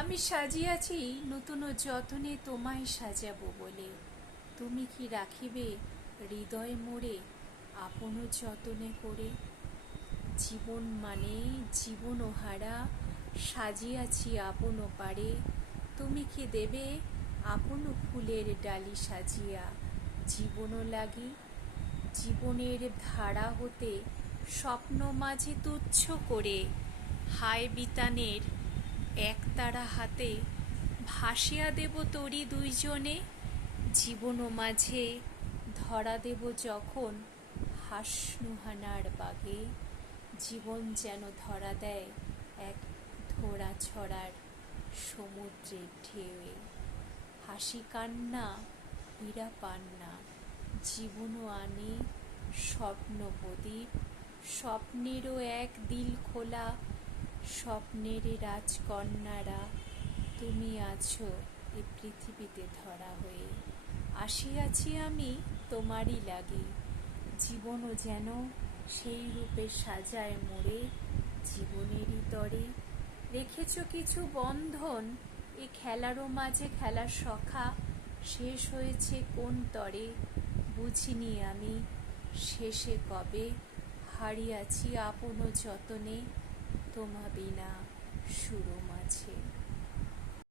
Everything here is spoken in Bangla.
আমি সাজিয়াছি নূতন যতনে তোমায় সাজাবো বলে। তুমি কি রাখিবে হৃদয় মোড়ে আপন যতনে করে? জীবন মানে জীবন হারা সাজিয়াছি আপন পারে। তুমি কি দেবে আপন ফুলের ডালি সাজিয়া জীবন লাগি? জীবনের ধারা হতে স্বপ্ন মাঝে তুচ্ছ করে হায় বিতানের একতারা হাতে ভাসিয়া দেব তরি দুইজনে। জীবন মাঝে ধরা দেব যখন হাসনুহানার বাগে। জীবন যেন ধরা দেয় এক ধরা ছড়ার সমুদ্রের ঢেউয়ে। হাসি কান্না হীরা পান্না জীবনও আনে স্বপ্ন প্রদীপ। স্বপ্নেরও এক দিল খোলা স্বপ্নের রাজকন্যারা তুমি আছো এ পৃথিবীতে ধরা হয়ে। আসিয়াছি আমি তোমারই লাগি, জীবনও যেন সেই রূপে সাজায় মোড়ে। জীবনেরই তরে রেখেছ কিছু বন্ধন, এ খেলারও মাঝে খেলার সখা শেষ হয়েছে কোন তরে? বুঝিনি আমি শেষে কবে হারিয়াছি আপন যতনে তোমা বিনা সুর মাঝে।